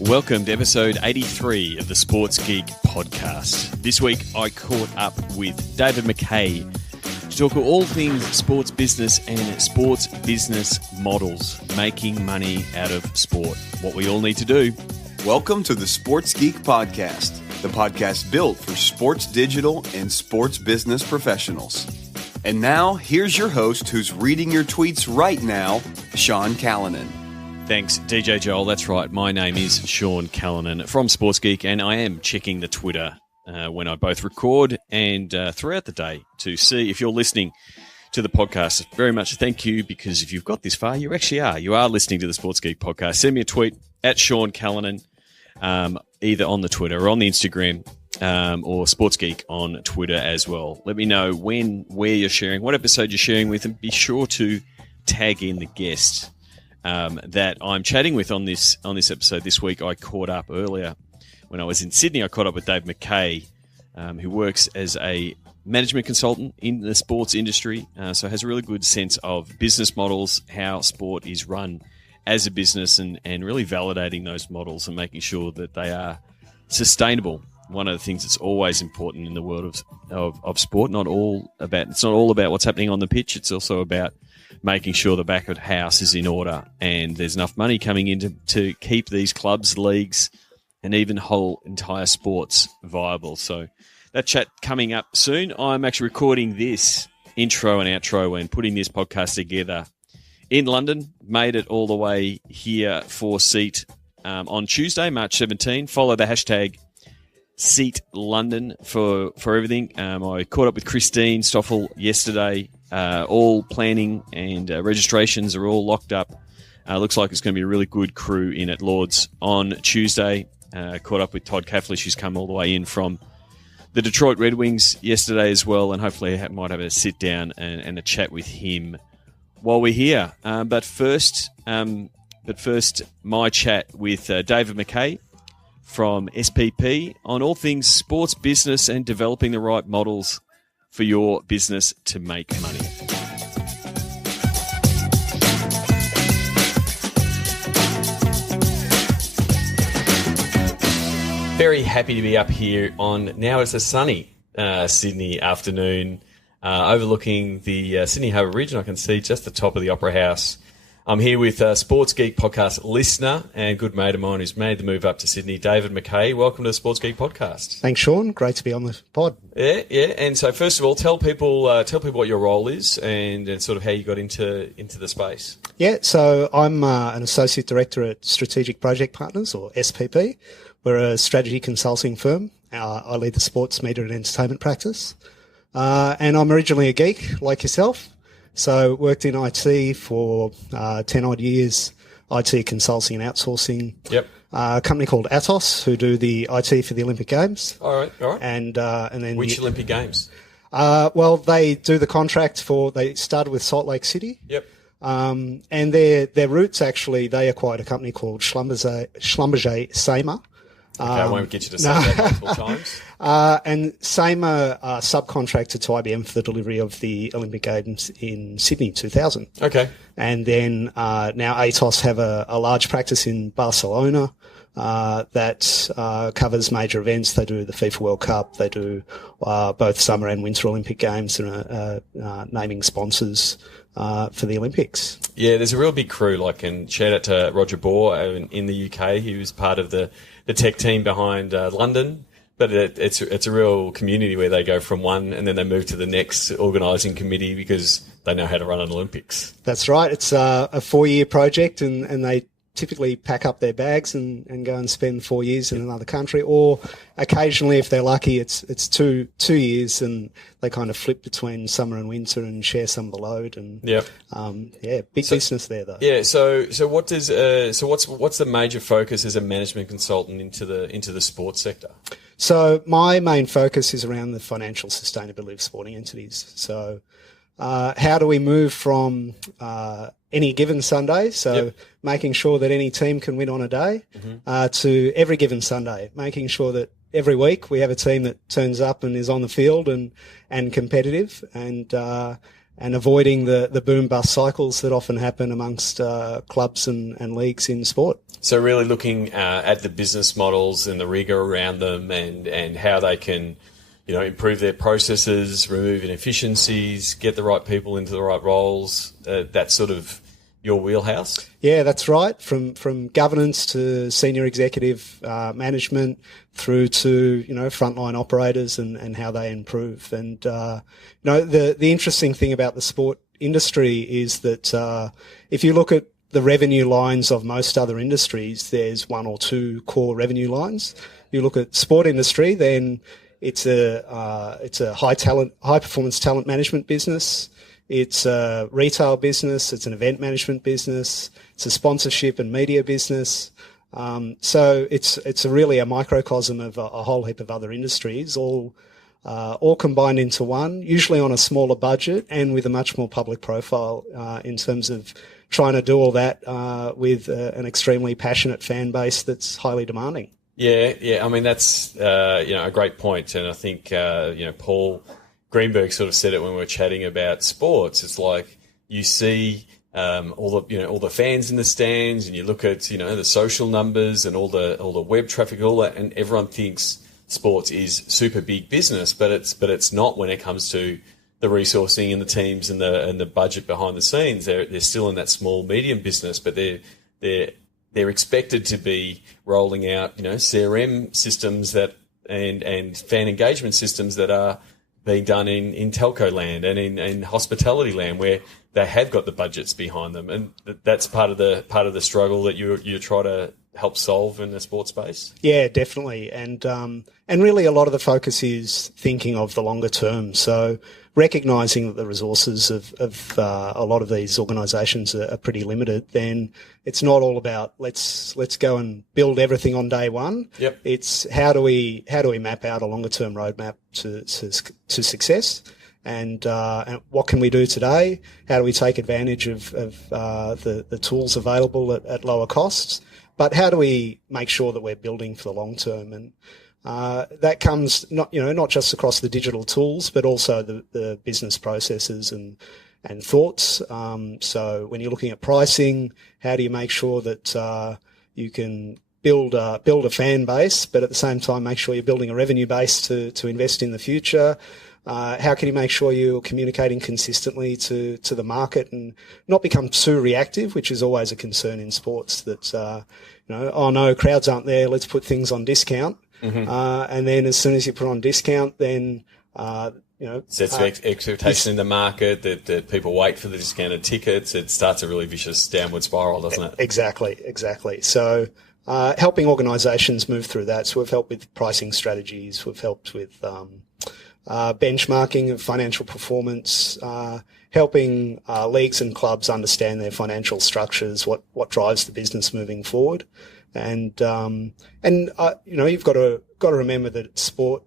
Welcome to episode 83 of the Sports Geek podcast. This week I caught up with David Mackay to talk all things sports business and sports business models, making money out of sport, what we all need to do. Welcome to the Sports Geek podcast, the podcast built for sports digital and sports business professionals. And now, here's your host who's reading your tweets right now, Sean Callanan. Thanks, DJ Joel. That's right. My name is Sean Callanan from Sports Geek, and I am checking the Twitter when I both record and throughout the day to see if you're listening to the podcast. Very much thank you, because if you've got this far, you actually are. You are listening to the Sports Geek podcast. Send me a tweet at Sean Callanan, either on the Twitter or on the Instagram, or Sports Geek on Twitter as well. Let me know when, where you're sharing, what episode you're sharing with, and be sure to tag in the guest that I'm chatting with on this episode. This week I caught up earlier when I was in Sydney. I caught up with Dave Mackay, who works as a management consultant in the sports industry, so has a really good sense of business models, how sport is run as a business, and really validating those models and making sure that they are sustainable. One of the things that's always important in the world of sport, it's not all about what's happening on the pitch. It's also about making sure the back of the house is in order and there's enough money coming in to keep these clubs, leagues, and even whole entire sports viable. So that chat coming up soon. I'm actually recording this intro and outro and putting this podcast together in London. Made it all the way here for Seat on Tuesday, March 17. Follow the hashtag Seat London for everything. I caught up with Christine Stoffel yesterday. All planning and registrations are all locked up. Looks like it's going to be a really good crew in at Lord's on Tuesday. Caught up with Todd Cafflish, who's come all the way in from the Detroit Red Wings yesterday as well, and hopefully I might have a sit down and a chat with him while we're here. But first, my chat with David Mackay from SPP on all things sports business and developing the right models for your business to make money. Very happy to be up here on, now it's a sunny Sydney afternoon, overlooking the Sydney Harbour Bridge, and I can see just the top of the Opera House. I'm here with Sports Geek podcast listener and good mate of mine who's made the move up to Sydney, David Mackay. Welcome to the Sports Geek podcast. Thanks, Sean. Great to be on the pod. Yeah. And so, first of all, tell people what your role is and sort of how you got into the space. Yeah, so I'm an associate director at Strategic Project Partners, or SPP. We're a strategy consulting firm. I lead the sports, media, and entertainment practice. And I'm originally a geek like yourself. So worked in IT for 10 odd years, IT consulting and outsourcing. Yep. A company called Atos, who do the IT for the Olympic Games. All right. And then which Olympic Games? Well, they do the contract they started with Salt Lake City. Yep. And their roots, actually, they acquired a company called Schlumberger Samer. Okay, I won't get you to say that multiple times. And Samer subcontracted to IBM for the delivery of the Olympic Games in Sydney 2000. Okay. And then now Atos have a large practice in Barcelona that covers major events. They do the FIFA World Cup. They do both Summer and Winter Olympic Games, and naming sponsors for the Olympics. Yeah, there's a real big crew. And shout out to Roger Bohr in the UK. He was part of the tech team behind London. But it's a real community where they go from one and then they move to the next organising committee because they know how to run an Olympics. That's right. It's a 4-year project, and they typically pack up their bags and go and spend 4 years in another country, or occasionally, if they're lucky, it's 2 years, and they kind of flip between summer and winter and share some of the load. And big business there though. Yeah. So what's the major focus as a management consultant into the sports sector? So my main focus is around the financial sustainability of sporting entities. So how do we move from any given Sunday, making sure that any team can win on a day, to every given Sunday, making sure that every week we have a team that turns up and is on the field and competitive, and avoiding the boom bust cycles that often happen amongst clubs and leagues in sport. So really looking at the business models and the rigor around them, and how they can, improve their processes, remove inefficiencies, get the right people into the right roles. That's sort of your wheelhouse. Yeah, that's right. From governance to senior executive management through to frontline operators and how they improve. And the interesting thing about the sport industry is that if you look at the revenue lines of most other industries, there's one or two core revenue lines. You look at sport industry, then it's a high performance talent management business. It's a retail business. It's an event management business. It's a sponsorship and media business. So it's really a microcosm of a whole heap of other industries, all combined into one, usually on a smaller budget and with a much more public profile in terms of trying to do all that with an extremely passionate fan base that's highly demanding. Yeah. I mean, that's a great point, and I think Paul Greenberg sort of said it when we were chatting about sports. It's like you see all the fans in the stands, and you look at the social numbers and all the web traffic, all that, and everyone thinks sports is super big business, but it's not when it comes to the resourcing and the teams and the budget behind the scenes. They're still in that small medium business, but they're expected to be rolling out CRM systems and fan engagement systems that are being done in telco land and in hospitality land, where they have got the budgets behind them, and that's part of the struggle that you try to help solve in the sports space. Yeah, definitely, and really a lot of the focus is thinking of the longer term. So recognising that the resources of a lot of these organisations are pretty limited, then it's not all about let's go and build everything on day one. Yep. It's how do we map out a longer term roadmap to success, and what can we do today? How do we take advantage of the tools available at lower costs? But how do we make sure that we're building for the long term? And that comes not just across the digital tools, but also the business processes and thoughts. So when you're looking at pricing, how do you make sure that you can build a fan base, but at the same time make sure you're building a revenue base to invest in the future? How can you make sure you're communicating consistently to the market and not become too reactive, which is always a concern in sports, that, oh no, crowds aren't there, let's put things on discount. Mm-hmm. And then as soon as you put on discount, then, sets expectation in the market that people wait for the discounted tickets. It starts a really vicious downward spiral, doesn't it? Exactly. So, helping organisations move through that. So we've helped with pricing strategies. We've helped with, benchmarking of financial performance, helping leagues and clubs understand their financial structures, what drives the business moving forward, and you've got to remember that sport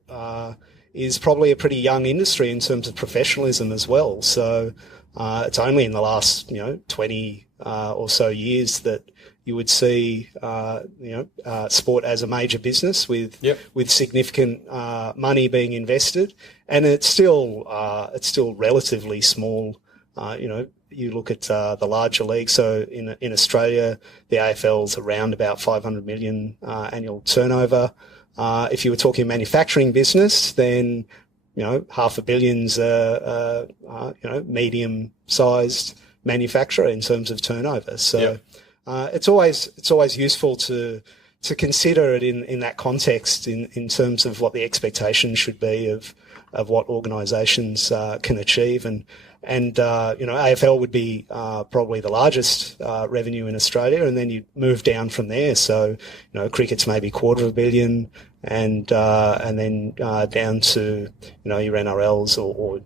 is probably a pretty young industry in terms of professionalism as well. So it's only in the last 20 or so years that you would see sport as a major business with significant money being invested, and it's still relatively small. You look at the larger leagues. So in Australia, the AFL's around about 500 million annual turnover. If you were talking manufacturing business, then $500 million's medium-sized manufacturer in terms of turnover. So. It's always useful to consider it in that context in terms of what the expectation should be of what organisations can achieve, and AFL would be probably the largest revenue in Australia, and then you move down from there. So cricket's maybe $250 million, and then down to your NRLs or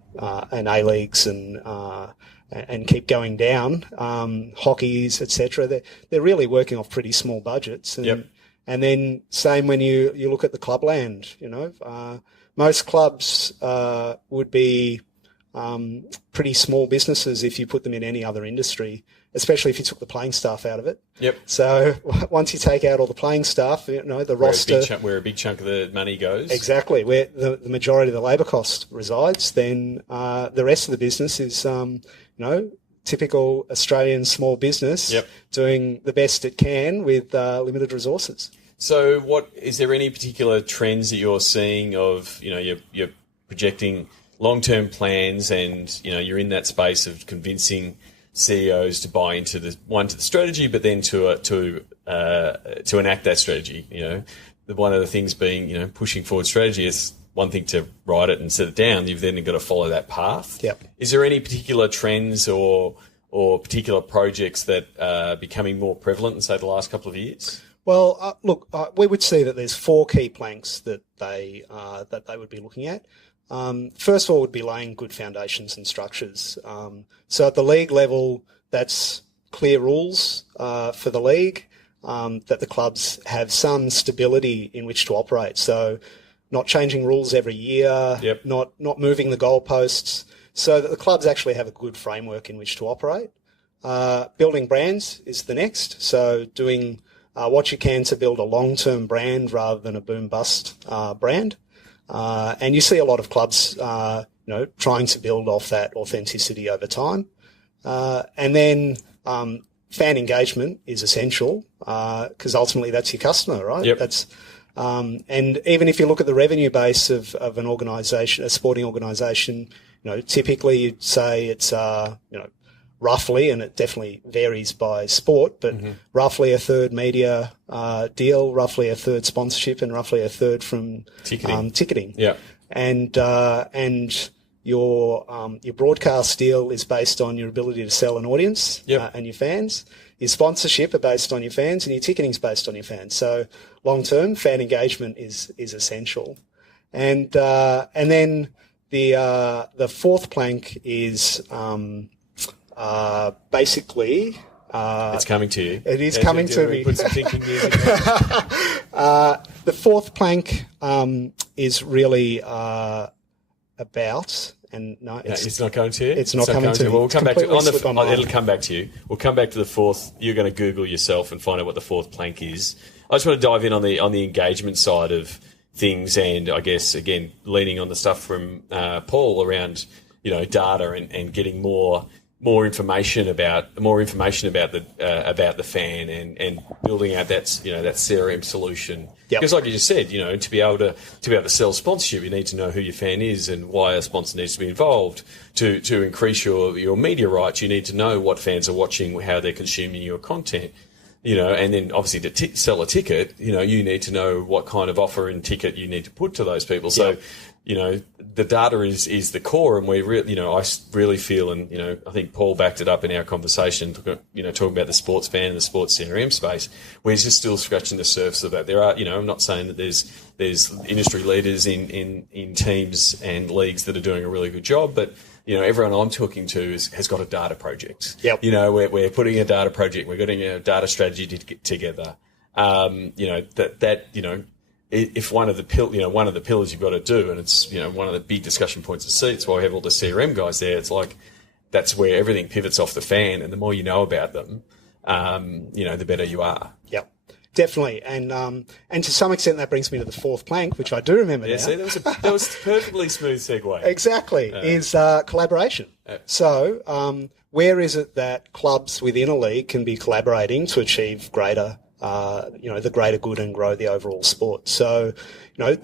and A leagues and keep going down, hockeys, etc. They're really working off pretty small budgets. And then same when you look at the clubland, most clubs would be pretty small businesses if you put them in any other industry. especially if you took the playing staff out of it. Yep. So once you take out all the playing staff, the roster, where a big chunk of the money goes. Exactly, where the majority of the labour cost resides, then the rest of the business is, typical Australian small business doing the best it can with limited resources. So is there any particular trends that you're seeing of, you're projecting long-term plans and, you're in that space of convincing CEOs to buy into the strategy, but then to enact that strategy. One of the things being, pushing forward strategy is one thing to write it and set it down. You've then got to follow that path. Yep. Is there any particular trends or particular projects that are becoming more prevalent in, say, the last couple of years? Well, we would see that there's 4 key planks that they would be looking at. First of all, would be laying good foundations and structures. So at the league level, that's clear rules for the league, that the clubs have some stability in which to operate. So not changing rules every year, not moving the goalposts, so that the clubs actually have a good framework in which to operate. Building brands is the next. So doing what you can to build a long-term brand rather than a boom-bust brand. And you see a lot of clubs, trying to build off that authenticity over time. And then fan engagement is essential because ultimately that's your customer, right? Yep. That's and even if you look at the revenue base of an organisation, a sporting organisation, typically you'd say it's roughly, and it definitely varies by sport, but roughly a third media deal, roughly a third sponsorship, and roughly a third from ticketing. Yeah, and your broadcast deal is based on your ability to sell an audience and your fans. Your sponsorship are based on your fans, and your ticketing is based on your fans. So long term, fan engagement is essential, and then the fourth plank is basically. It's coming to you. It is coming to me. Put some thinking music. The fourth plank is really about. And no, it's not coming to you. It's not coming to me. Well, we'll come back to it'll come back to you. We'll come back to the fourth. You're going to Google yourself and find out what the fourth plank is. I just want to dive in on the engagement side of things, and I guess again leaning on the stuff from Paul around data and getting more information about the fan and building out that that CRM solution. Yep. Because like you just said, to be able to sell sponsorship, you need to know who your fan is and why a sponsor needs to be involved. To increase your media rights, you need to know what fans are watching, how they're consuming your content. And then obviously to sell a ticket, you need to know what kind of offer and ticket you need to put to those people. So, the data is the core, and I really feel, and I think Paul backed it up in our conversation, talking about the sports fan and the sports CRM space. We're just still scratching the surface of that. There are, I'm not saying that there's industry leaders in teams and leagues that are doing a really good job, but everyone I'm talking to has got a data project. Yep. We're putting a data project, we're getting a data strategy together. If one of the pillars you've got to do, and it's one of the big discussion points to see, it's why we have all the CRM guys there. It's like that's where everything pivots off the fan, and the more you know about them, the better you are. Yep. Definitely, and to some extent that brings me to the fourth plank, which I do remember now. See, that was a perfectly smooth segue. Exactly, is collaboration. So, where is it that clubs within a league can be collaborating to achieve greater, the greater good and grow the overall sport? So,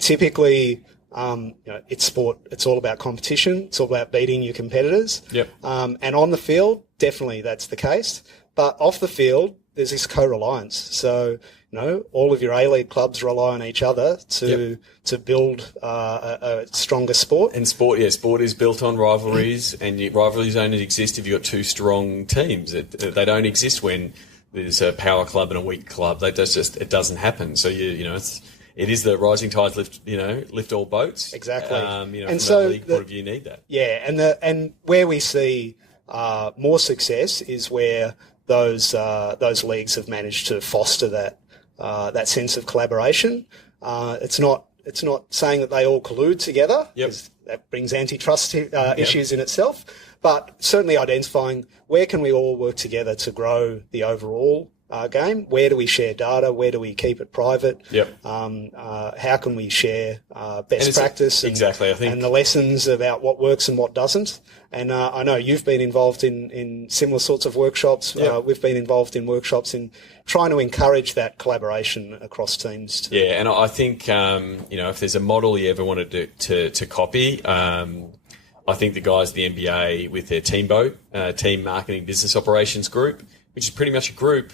typically, it's sport. It's all about competition. It's all about beating your competitors. Yep. And on the field, definitely that's the case. But off the field, there's this co-reliance. So, all of your A-League clubs rely on each other to build a stronger sport. And sport is built on rivalries, and rivalries only exist if you've got two strong teams. They don't exist when there's a power club and a weak club. It doesn't happen. So it is the rising tides lift all boats. Exactly. And from so the league point of view, you need that. Yeah, and where we see more success is where those leagues have managed to foster that sense of collaboration. It's not saying that they all collude together, because that brings antitrust issues in itself. But certainly identifying where can we all work together to grow the overall game. Where do we share data? Where do we keep it private? Yep. How can we share best practice? Exactly, I think. And the lessons about what works and what doesn't. And I know you've been involved in similar sorts of workshops. Yep. We've been involved in workshops in trying to encourage that collaboration across teams. Yeah, and I think, if there's a model you ever want to copy, I think the guys at the NBA with their Teambo, Team Marketing Business Operations Group, which is pretty much a group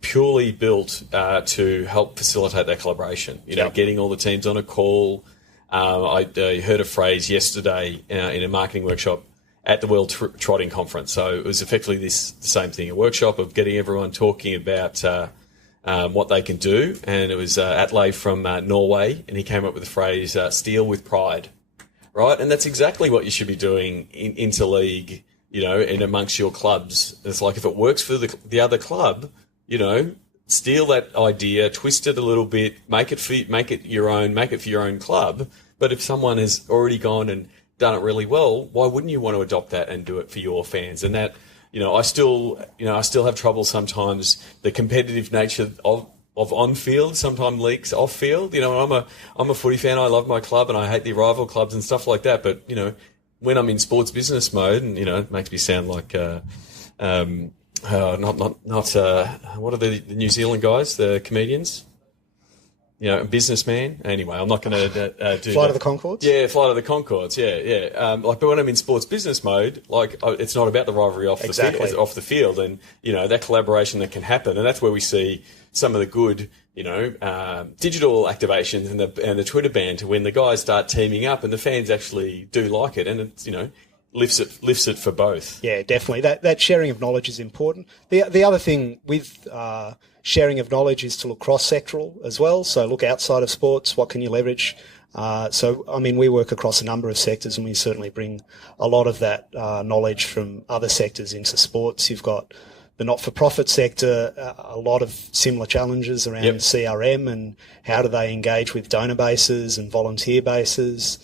purely built to help facilitate that collaboration. Getting all the teams on a call. I heard a phrase yesterday in a marketing workshop at the World Trotting Conference. So it was effectively the same thing, a workshop of getting everyone talking about what they can do. And it was Atle from Norway, and he came up with the phrase, steal with pride, right? And that's exactly what you should be doing in interleague, and amongst your clubs. It's like if it works for the other club, steal that idea, twist it a little bit, make it your own, make it for your own club. But if someone has already gone and done it really well, why wouldn't you want to adopt that and do it for your fans? And that, I still have trouble sometimes. The competitive nature of on field sometimes leaks off field. I'm a footy fan. I love my club and I hate the rival clubs and stuff like that. But when I'm in sports business mode, and it makes me sound like what are the New Zealand guys, the comedians? Businessman. Anyway, I'm not going to do Flight of the Conchords? Yeah, Flight of the Conchords. Yeah. But when I'm in sports business mode, it's not about the rivalry off the field, and that collaboration that can happen, and that's where we see some of the good, digital activations and the Twitter banter when the guys start teaming up and the fans actually do like it, and it's lifts it for both. Yeah, definitely. That sharing of knowledge is important. The other thing with sharing of knowledge is to look cross-sectoral as well. So look outside of sports. What can you leverage? We work across a number of sectors, and we certainly bring a lot of that knowledge from other sectors into sports. You've got the not-for-profit sector, a lot of similar challenges around CRM and how do they engage with donor bases and volunteer bases.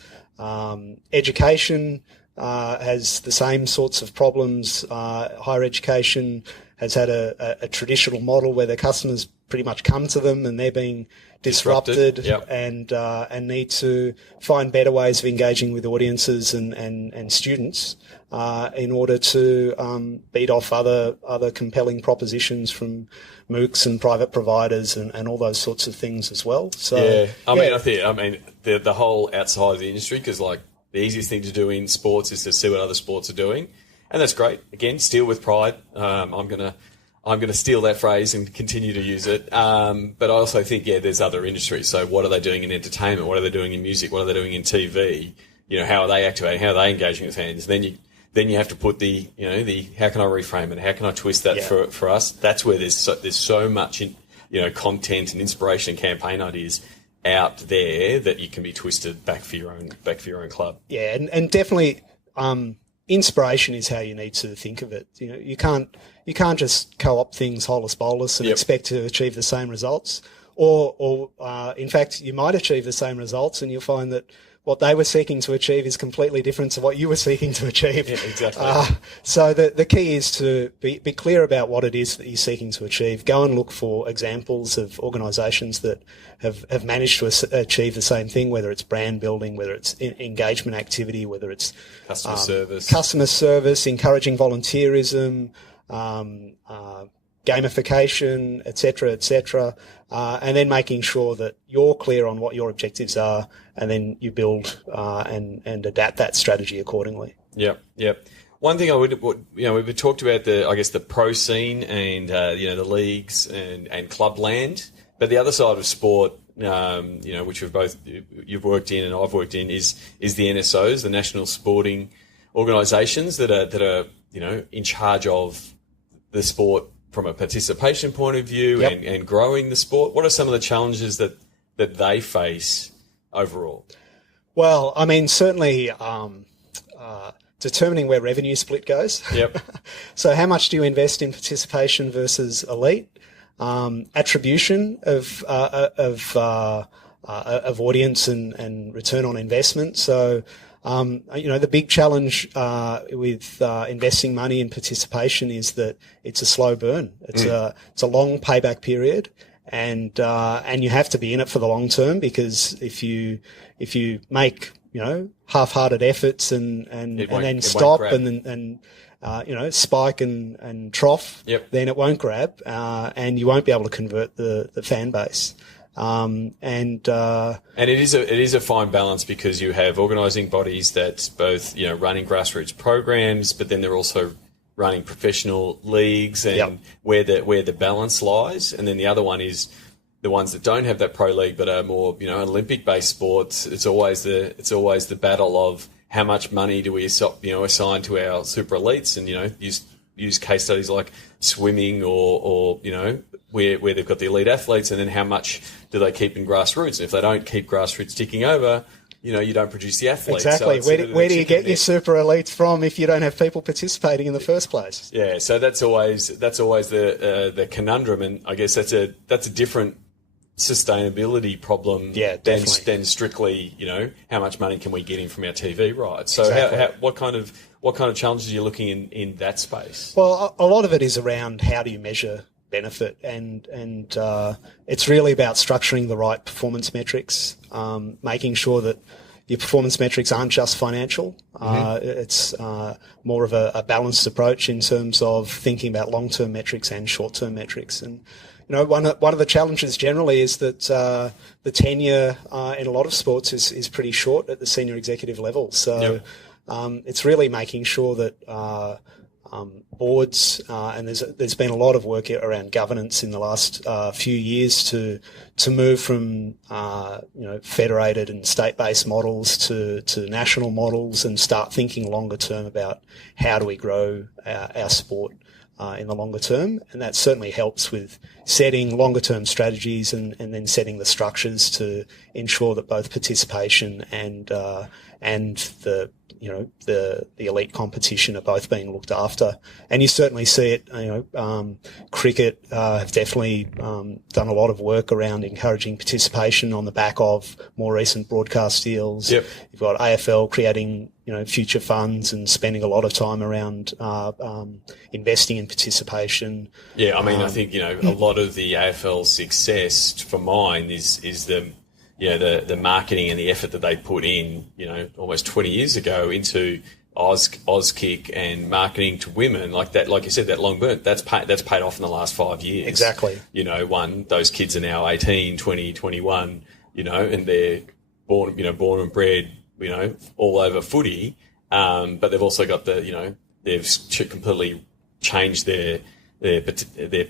Education has the same sorts of problems. Higher education has had a traditional model where their customers pretty much come to them and they're being disrupted. And need to find better ways of engaging with audiences and students in order to beat off other compelling propositions from MOOCs and private providers and all those sorts of things as well. So I think the whole outside of the industry, because the easiest thing to do in sports is to see what other sports are doing. And that's great. Again, steal with pride. I'm gonna steal that phrase and continue to use it. But I also think, there's other industries. So what are they doing in entertainment? What are they doing in music? What are they doing in TV? How are they activating? How are they engaging with fans? Then you have to put the how can I reframe it? How can I twist that for us? That's where there's so much content and inspiration and campaign ideas out there that you can be twisted back for your own club. Yeah, and definitely inspiration is how you need to think of it. You can't just co-opt things holus bolus and expect to achieve the same results. Or in fact, you might achieve the same results and you'll find that what they were seeking to achieve is completely different to what you were seeking to achieve. Yeah, exactly. So the key is to be clear about what it is that you're seeking to achieve. Go and look for examples of organisations that have managed to achieve the same thing, whether it's brand building, whether it's engagement activity, whether it's customer service, encouraging volunteerism, gamification, etc., and then making sure that you're clear on what your objectives are, and then you build and adapt that strategy accordingly. Yep. One thing we've talked about the pro scene and the leagues and clubland, but the other side of sport, which you've worked in and I've worked in, is the NSOs, the national sporting organisations that are in charge of the sport from a participation point of view and growing the sport. What are some of the challenges that they face overall? Well, certainly determining where revenue split goes. Yep. So how much do you invest in participation versus elite? Attribution of audience and return on investment. So The big challenge with investing money in participation is that it's a slow burn. It's a long payback period, and you have to be in it for the long term, because if you make half-hearted efforts and then stop and spike and trough, then it won't grab, and you won't be able to convert the fan base. And it is a fine balance, because you have organising bodies that both running grassroots programs, but then they're also running professional leagues, and where the balance lies. And then the other one is the ones that don't have that pro league but are more Olympic based sports. It's always the battle of how much money do we assign to our super elites, and use case studies like swimming or where they've got the elite athletes, and then how much do they keep in grassroots? And if they don't keep grassroots ticking over, you don't produce the athletes. Exactly. So where do you get your super elites from if you don't have people participating in the first place? Yeah. So that's always the conundrum, and I guess that's a different sustainability problem than strictly how much money can we get in from our TV rights. So exactly. what kind of challenges are you looking in that space? Well, a lot of it is around how do you measure benefit, and it's really about structuring the right performance metrics, making sure that your performance metrics aren't just financial. It's more of a balanced approach in terms of thinking about long-term metrics and short-term metrics. And one of the challenges generally is that the tenure in a lot of sports is pretty short at the senior executive level. So it's really making sure that boards, and there's been a lot of work around governance in the last few years to move from federated and state-based models to national models, and start thinking longer term about how do we grow our sport in the longer term. And that certainly helps with setting longer term strategies and then setting the structures to ensure that both participation and the elite competition are both being looked after. And you certainly see it, cricket have definitely done a lot of work around encouraging participation on the back of more recent broadcast deals. Yep. You've got AFL creating future funds and spending a lot of time around investing in participation. Yeah, I mean, I think a lot of the AFL's success for mine is the marketing and the effort that they put in, almost 20 years ago into Auskick and marketing to women, like that, like you said, that long burn, that's paid off in the last 5 years. Exactly. Those kids are now 18, 20, 21, and they're born and bred, all over footy. But they've also got they've completely changed their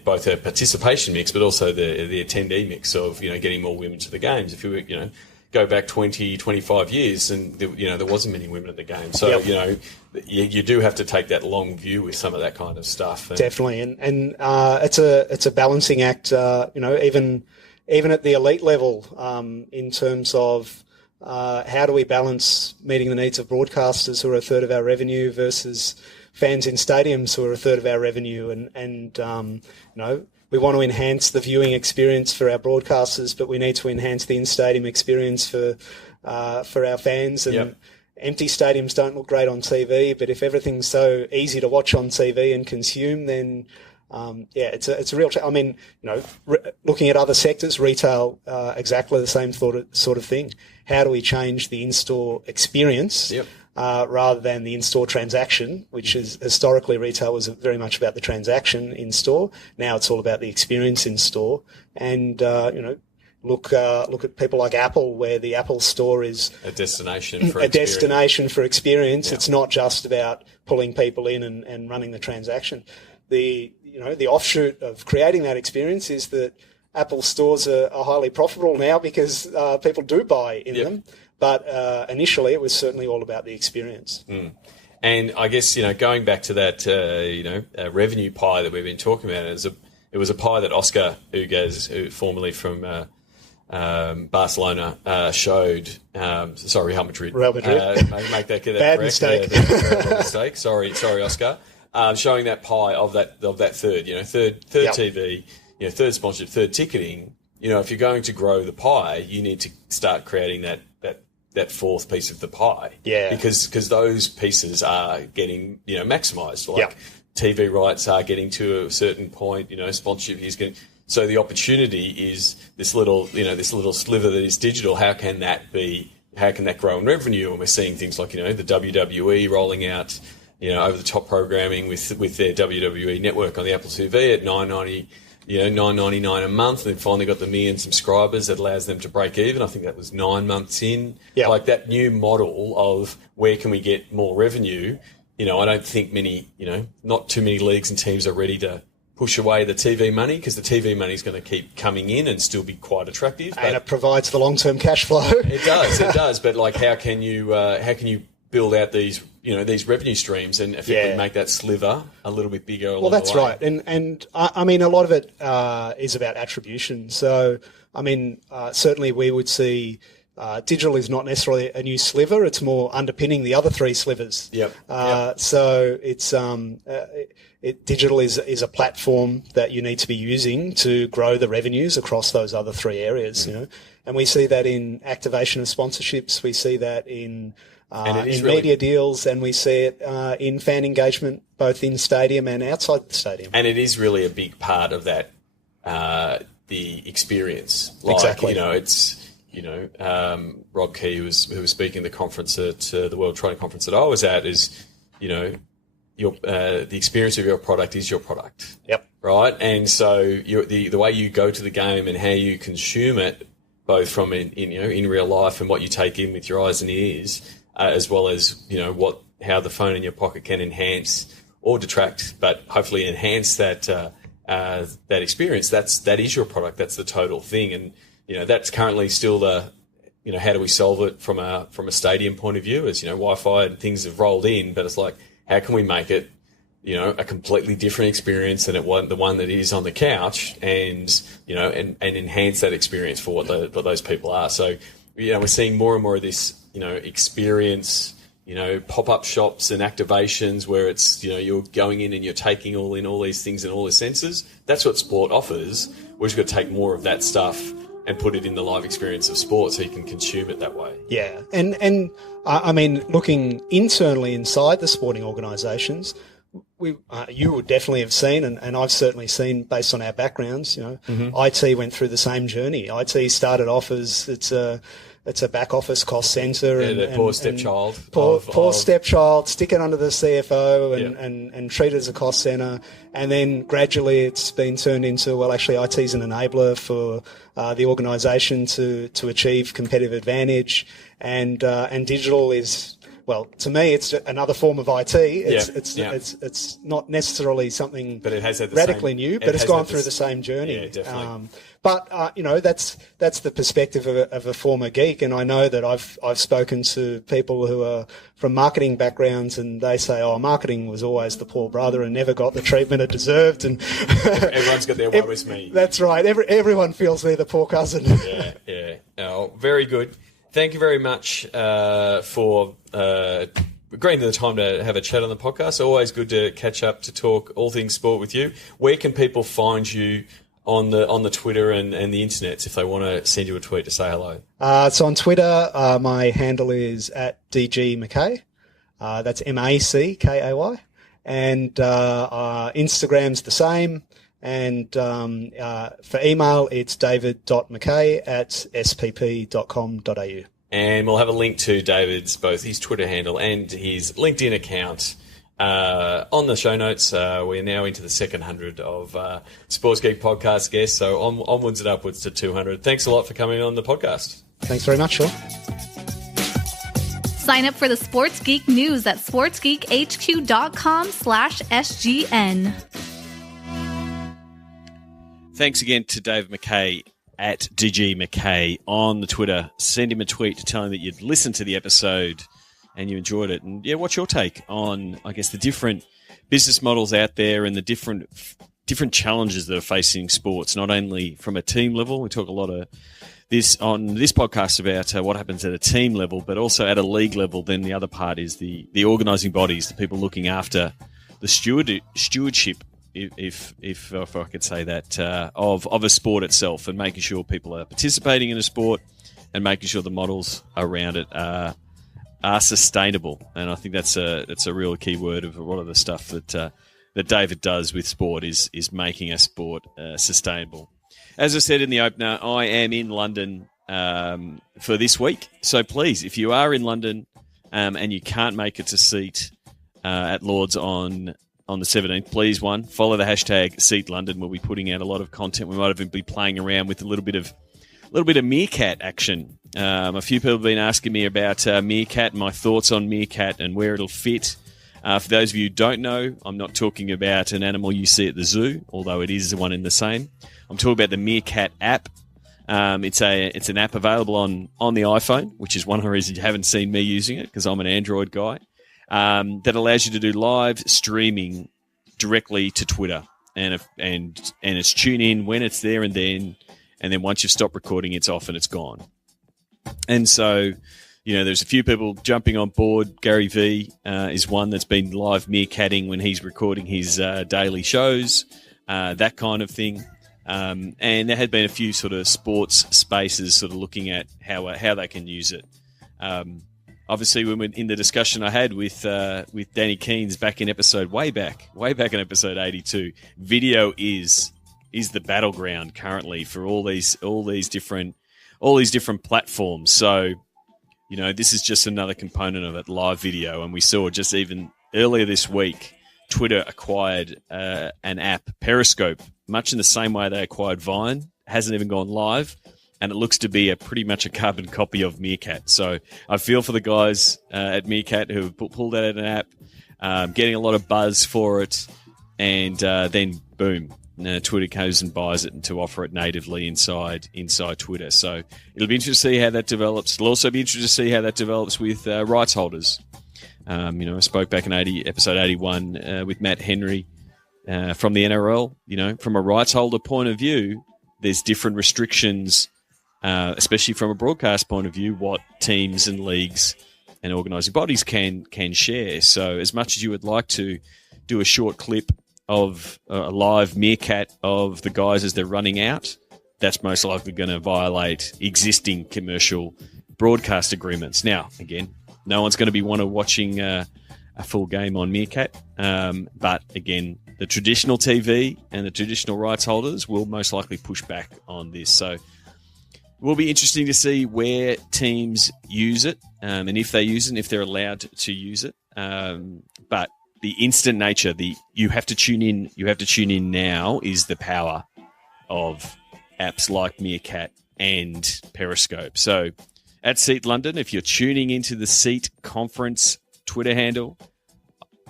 both their participation mix, but also the attendee mix of, getting more women to the games. If you go back 20, 25 years, and there wasn't many women at the game. So, you do have to take that long view with some of that kind of stuff. Definitely. And it's a balancing act, even at the elite level, in terms of how do we balance meeting the needs of broadcasters, who are a third of our revenue, versus fans in stadiums, who are a third of our revenue, and we want to enhance the viewing experience for our broadcasters, but we need to enhance the in-stadium experience for our fans. And empty stadiums don't look great on TV, but if everything's so easy to watch on TV and consume, then it's a real. I mean, looking at other sectors, retail, exactly the same sort of thing. How do we change the in-store experience? Rather than the in-store transaction, which is historically retail was very much about the transaction in-store. Now it's all about the experience in-store. And, look at people like Apple, where the Apple Store is a destination for experience. Yeah. It's not just about pulling people in and running the transaction. The offshoot of creating that experience is that Apple stores are highly profitable now because people do buy in them. But initially, it was certainly all about the experience. Mm. And I guess, going back to that, revenue pie that we've been talking about, it was a pie that Oscar Ugas, formerly from Barcelona, showed. Real Madrid. Make that get bad correct. mistake. Bad mistake. Sorry, Oscar. Showing that pie of that third, third TV, third sponsorship, third ticketing. If you're going to grow the pie, you need to start creating that that fourth piece of the pie. Yeah. Because those pieces are getting, maximised. Like Yep. TV rights are getting to a certain point, sponsorship is getting... So the opportunity is this little sliver that is digital. How can that grow in revenue? And we're seeing things like, the WWE rolling out, over-the-top programming with their WWE network on the Apple TV at $9.99 a month. They've finally got the million subscribers that allows them to break even. I think that was 9 months in. Yeah. Like that new model of where can we get more revenue? I don't think not too many leagues and teams are ready to push away the TV money, because the TV money is going to keep coming in and still be quite attractive. And it provides the long-term cash flow. It does. But like, how can you build out these revenue streams and effectively make that sliver a little bit bigger? Well, that's right. And I mean, a lot of it is about attribution. So, I mean, certainly we would see digital is not necessarily a new sliver. It's more underpinning the other three slivers. Yep. So it's digital is a platform that you need to be using to grow the revenues across those other three areas. And we see that in activation of sponsorships. We see that in media deals, and we see it in fan engagement, both in stadium and outside the stadium. And it is really a big part of that, the experience. Like, exactly. Rob Key, who was speaking at the conference at the World Training Conference that I was at, is, the experience of your product is your product. Yep. Right. And so the way you go to the game and how you consume it, both from in real life and what you take in with your eyes and ears, as well as how the phone in your pocket can enhance or detract, but hopefully enhance that experience. That is your product. That's the total thing. And that's currently still how do we solve it from a stadium point of view? As Wi-Fi and things have rolled in, but it's like, how can we make it a completely different experience than the one that is on the couch, and and enhance that experience for what those people are. So we're seeing more and more of this experience, pop-up shops and activations where it's you're going in and you're taking all these things and all the senses. That's what sport offers. We're just got to take more of that stuff and put it in the live experience of sport so you can consume it that way. Yeah, and I mean, looking internally inside the sporting organisations, you would definitely have seen, and I've certainly seen based on our backgrounds, IT went through the same journey. IT started off as it's a back office cost centre. Yeah, the poor stepchild. Poor stepchild, stick it under the CFO and treat it as a cost centre. And then gradually it's been turned into, well, actually IT is an enabler for the organisation to achieve competitive advantage. And digital is... Well, to me, it's another form of IT. It's not necessarily something but it has had radically new, but it's gone through the same journey. Yeah, definitely. But that's the perspective of a former geek, and I know that I've spoken to people who are from marketing backgrounds, and they say, "Oh, marketing was always the poor brother and never got the treatment it deserved." And everyone's got their woe is me. That's right. Everyone feels they're the poor cousin. Yeah. Oh, very good. Thank you very much for agreeing to the time to have a chat on the podcast. Always good to catch up, to talk all things sport with you. Where can people find you on the Twitter and the internet if they want to send you a tweet to say hello? So on Twitter, my handle is @DG_Mackay. That's MACKAY. And Instagram's the same. And for email, it's david.mackay@spp.com.au. And we'll have a link to David's, both his Twitter handle and his LinkedIn account on the show notes. We're now into the second 100 of Sports Geek podcast guests, so onwards and upwards to 200. Thanks a lot for coming on the podcast. Thanks very much, Sean. Sign up for the Sports Geek News at sportsgeekhq.com/SGN. Thanks again to Dave Mackay at DG Mackay on the Twitter. Send him a tweet to tell him that you'd listened to the episode and you enjoyed it. And what's your take on, I guess, the different business models out there and the different challenges that are facing sports, not only from a team level. We talk a lot of this on this podcast about what happens at a team level, but also at a league level. Then the other part is the organising bodies, the people looking after the stewardship, if I could say that, of a sport itself, and making sure people are participating in a sport and making sure the models around it are sustainable. And I think that's a real key word of a lot of the stuff that David does with sport is making a sport sustainable. As I said in the opener, I am in London for this week. So please, if you are in London and you can't make it to seat at Lord's on the 17th, please, follow the hashtag Seat London. We'll be putting out a lot of content. We might even be playing around with a little bit of Meerkat action. A few people have been asking me about Meerkat, my thoughts on Meerkat and where it'll fit. For those of you who don't know, I'm not talking about an animal you see at the zoo, although it is the one in the same. I'm talking about the Meerkat app. It's an app available on the iPhone, which is one of the reasons you haven't seen me using it, because I'm an Android guy, that allows you to do live streaming directly to Twitter. And it's tune in when it's there and then once you've stopped recording, it's off and it's gone. And so, there's a few people jumping on board. Gary V is one that's been live meerkatting when he's recording his daily shows, that kind of thing. And there had been a few sort of sports spaces sort of looking at how they can use it. Obviously, when in the discussion I had with Danny Keynes back in way back in episode 82, video is the battleground currently for all these different platforms. So, this is just another component of it, live video. And we saw just even earlier this week, Twitter acquired an app, Periscope, much in the same way they acquired Vine. Hasn't even gone live, and it looks to be pretty much a carbon copy of Meerkat. So I feel for the guys at Meerkat who have pulled out an app, getting a lot of buzz for it, and then boom, Twitter goes and buys it and to offer it natively inside Twitter. So it'll be interesting to see how that develops. It'll also be interesting to see how that develops with rights holders. I spoke back in episode 81 with Matt Henry from the NRL. From a rights holder point of view, there's different restrictions, especially from a broadcast point of view, what teams and leagues and organising bodies can share. So as much as you would like to do a short clip of a live meerkat of the guys as they're running out, that's most likely going to violate existing commercial broadcast agreements. Now, again, no one's going to be watching a full game on Meerkat. But again, the traditional TV and the traditional rights holders will most likely push back on this. So it will be interesting to see where teams use it, and if they use it and if they're allowed to use it. But the instant nature, you have to tune in now is the power of apps like Meerkat and Periscope. So at Seat London, if you're tuning into the Seat Conference Twitter handle,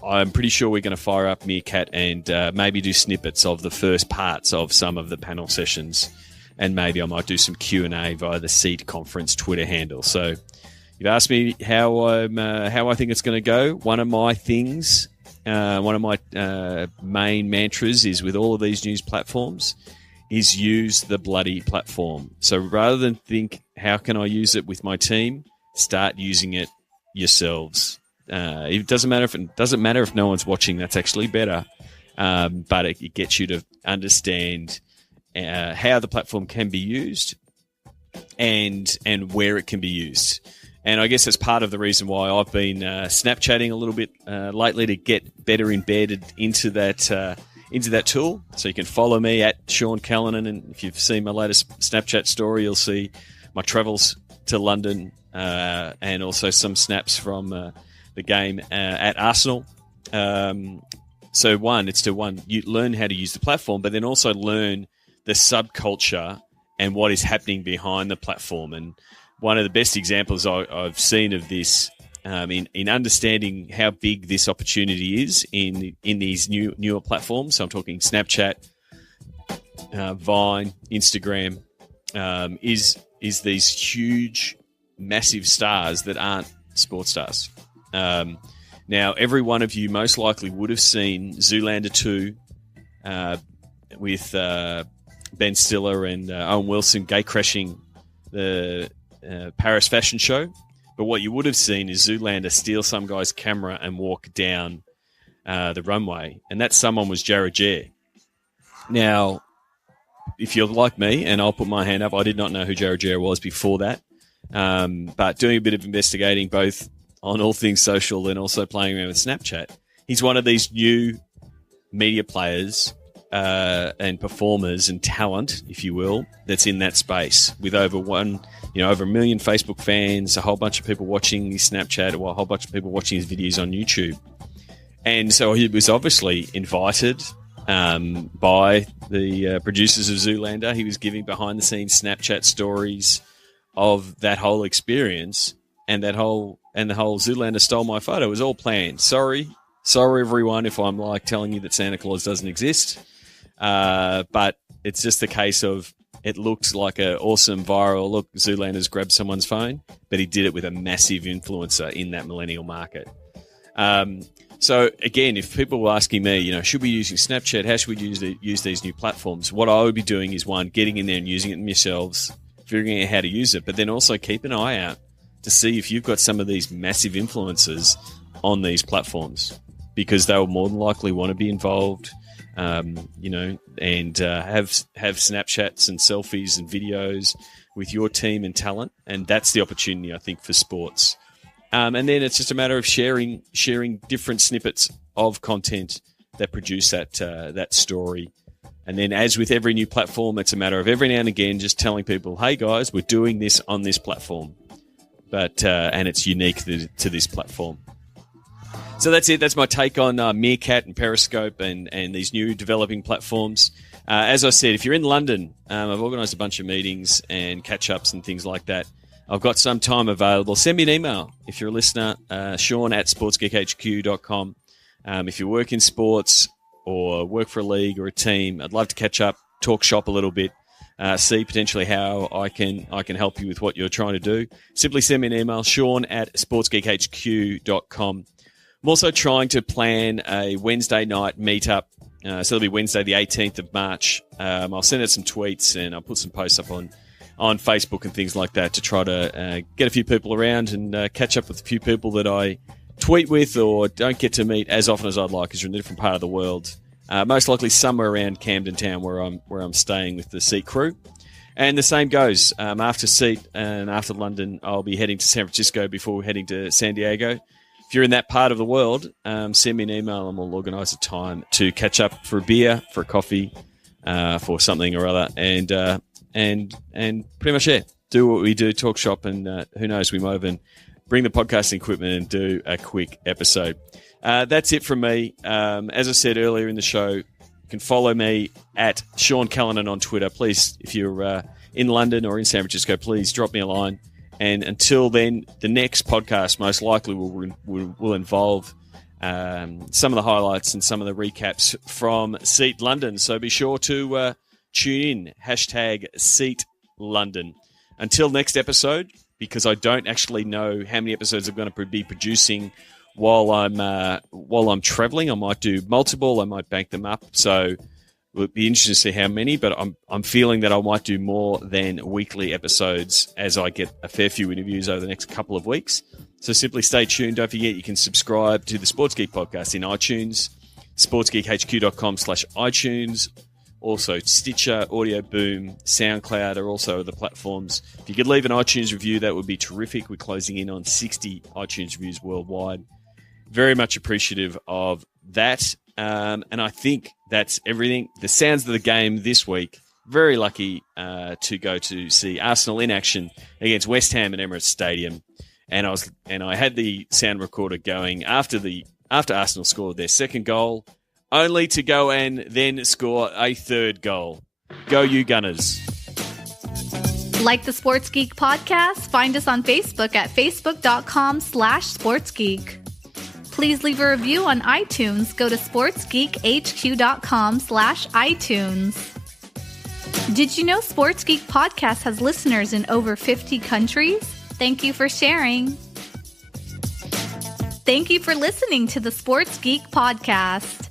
I'm pretty sure we're going to fire up Meerkat and maybe do snippets of the first parts of some of the panel sessions, and maybe I might do some Q&A via the Seat Conference Twitter handle. So you've asked me how I think it's going to go. One of my main mantras is with all of these news platforms is use the bloody platform. So rather than think, how can I use it with my team, start using it yourselves. It doesn't matter if no one's watching. That's actually better. But it gets you to understand how the platform can be used and where it can be used. And I guess that's part of the reason why I've been Snapchatting a little bit lately to get better embedded into that tool. So you can follow me at Sean Callanan, and if you've seen my latest Snapchat story, you'll see my travels to London and also some snaps from the game at Arsenal. So you learn how to use the platform, but then also learn the subculture and what is happening behind the platform. And one of the best examples I've seen of this in understanding how big this opportunity is in these newer platforms. So I'm talking Snapchat, Vine, Instagram, is these huge, massive stars that aren't sports stars. Now, every one of you most likely would have seen Zoolander 2 with Ben Stiller and Owen Wilson gatecrashing the Paris fashion show. But what you would have seen is Zoolander steal some guy's camera and walk down the runway. And that someone was Jared Jare. Now, if you're like me, and I'll put my hand up, I did not know who Jared Jare was before that. but doing a bit of investigating both on all things social and also playing around with Snapchat. He's one of these new media players and performers and talent, if you will, that's in that space with over 1 million Facebook fans, a whole bunch of people watching his Snapchat, or a whole bunch of people watching his videos on YouTube. And so he was obviously invited by the producers of Zoolander. He was giving behind-the-scenes Snapchat stories of that whole experience, and the whole Zoolander stole my photo. It was all planned. Sorry everyone if I'm like telling you that Santa Claus doesn't exist, but it's just the case of it looked like an awesome viral look. Zoolander's grabbed someone's phone, but he did it with a massive influencer in that millennial market. So again, if people were asking me, should we be using Snapchat? How should we use these new platforms? What I would be doing is, one, getting in there and using it yourselves, figuring out how to use it, but then also keep an eye out to see if you've got some of these massive influencers on these platforms, because they will more than likely want to be involved, and have Snapchats and selfies and videos with your team and talent. And that's the opportunity, I think, for sports. And then it's just a matter of sharing different snippets of content that produce that story. And then, as with every new platform, it's a matter of every now and again just telling people, hey guys, we're doing this on this platform, but and it's unique to this platform. So that's it. That's my take on Meerkat and Periscope and these new developing platforms. As I said, if you're in London, I've organised a bunch of meetings and catch-ups and things like that. I've got some time available. Send me an email if you're a listener, Sean@sportsgeekhq.com. If you work in sports or work for a league or a team, I'd love to catch up, talk shop a little bit, see potentially how I can help you with what you're trying to do. Simply send me an email, Sean@sportsgeekhq.com. I'm also trying to plan a Wednesday night meetup. So it'll be Wednesday, the 18th of March. I'll send out some tweets and I'll put some posts up on Facebook and things like that to try to get a few people around and catch up with a few people that I tweet with or don't get to meet as often as I'd like, because you're in a different part of the world. Most likely somewhere around Camden Town where I'm staying with the Seat crew. And the same goes after Seat and after London. I'll be heading to San Francisco before heading to San Diego. If you're in that part of the world, send me an email and we'll organise a time to catch up for a beer, for a coffee, for something or other, and pretty much do what we do, talk shop, and who knows, we might even bring the podcasting equipment and do a quick episode. That's it from me. As I said earlier in the show, you can follow me at Sean Callanan on Twitter. Please, if you're in London or in San Francisco, please drop me a line. And until then, the next podcast most likely will involve some of the highlights and some of the recaps from Seat London. So be sure to tune in, #Seat London. Until next episode, because I don't actually know how many episodes I'm going to be producing while I'm traveling. I might do multiple. I might bank them up. So it'll be interesting to see how many, but I'm feeling that I might do more than weekly episodes as I get a fair few interviews over the next couple of weeks. So simply stay tuned. Don't forget you can subscribe to the Sports Geek podcast in iTunes, sportsgeekhq.com/iTunes. Also, Stitcher, Audio Boom, SoundCloud are also the platforms. If you could leave an iTunes review, that would be terrific. We're closing in on 60 iTunes reviews worldwide. Very much appreciative of that. And I think that's everything. The sounds of the game this week. Very lucky to go to see Arsenal in action against West Ham at Emirates Stadium. And I had the sound recorder going after Arsenal scored their second goal, only to go and then score a third goal. Go you Gunners. Like the Sports Geek podcast? Find us on Facebook at facebook.com/sportsgeek. Please leave a review on iTunes. Go to sportsgeekhq.com/iTunes. Did you know Sports Geek Podcast has listeners in over 50 countries? Thank you for sharing. Thank you for listening to the Sports Geek Podcast.